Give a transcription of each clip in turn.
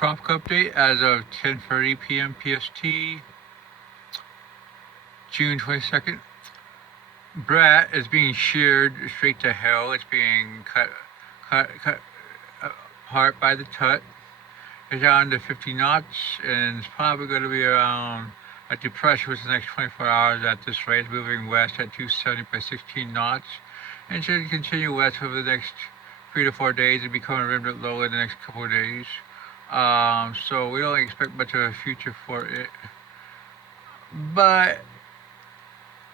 Tropical update as of 10:30 p.m. PST, June 22nd. Brat is being sheared straight to hell. It's being cut apart by the Tut. It's down to 50 knots, and it's probably going to be around a depression within the next 24 hours at this rate. It's moving west at 270 by 16 knots, and should continue west over the next 3 to 4 days and become a remnant low in the next couple of days. So we don't expect much of a future for it. But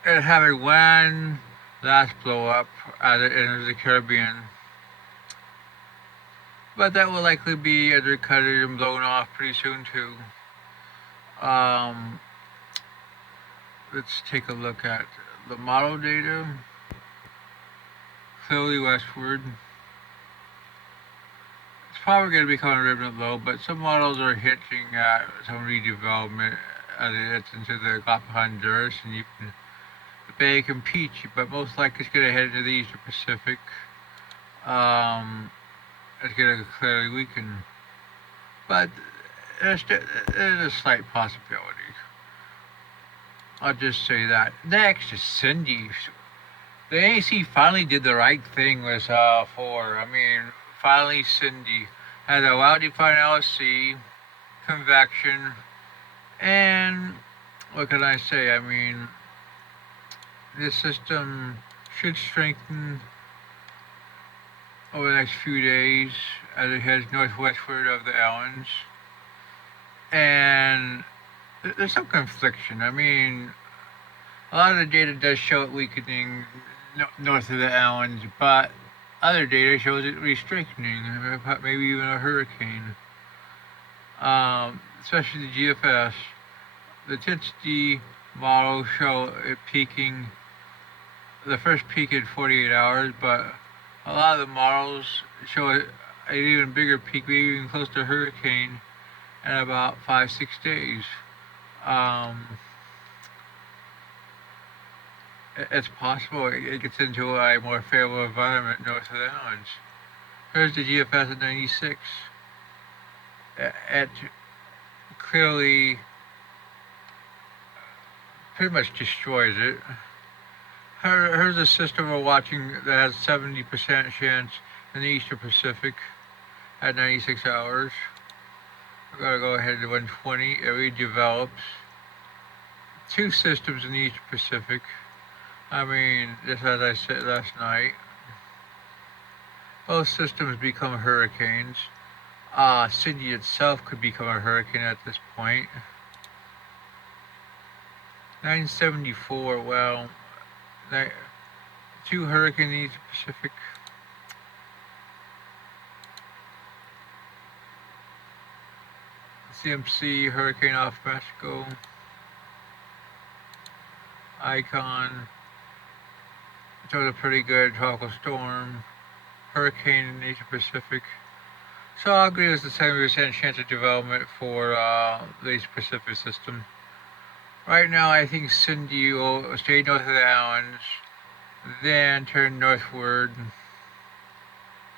it having one last blow up as it enters the Caribbean. But that will likely be undercutted and blown off pretty soon too. Um, let's take a look at the model data. Clearly westward. It's probably going to become a remnant low, but some models are hitting at some redevelopment as it hits into the Gulf of Honduras and even the Bay of Campeche, but most likely it's going to head into the Eastern Pacific. It's going to clearly weaken, but there's a slight possibility. I'll just say that. Next is Cindy. The AC finally did the right thing with 4. Finally Cindy has a well-defined LSC, convection, and what can I say? This system should strengthen over the next few days as it heads northwestward of the islands. And there's some confliction. A lot of the data does show it weakening north of the islands, but other data shows it re-strengthening, maybe even a hurricane. Especially the GFS. The intensity models show it peaking, the first peak in 48 hours, but a lot of the models show an even bigger peak, maybe even close to a hurricane, in about 5-6 days. It's possible it gets into a more favorable environment north of the islands. Here's the GFS at 96. It clearly pretty much destroys it. Here's a system we're watching that has 70% chance in the Eastern Pacific at 96 hours. We're going to go ahead to 120. It redevelops. 2 systems in the Eastern Pacific. Just as I said last night, both systems become hurricanes. Cindy itself could become a hurricane at this point. 974, well, 2 hurricanes in the Eastern Pacific. CMC, hurricane off Mexico. Icon. Shows a pretty good tropical storm. Hurricane in the Eastern Pacific. So I'll agree with the 70% chance of development for the Eastern Pacific system. Right now, I think Cindy will stay north of the islands, then turn northward,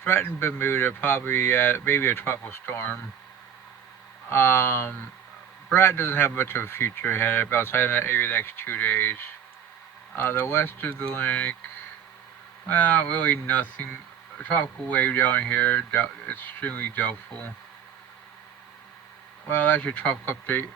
threaten Bermuda, probably maybe a tropical storm. Brat doesn't have much of a future ahead of it outside of that area the next 2 days. The west of the Atlantic, well, really nothing. A tropical wave down here, extremely doubtful. Well, that's your tropical update.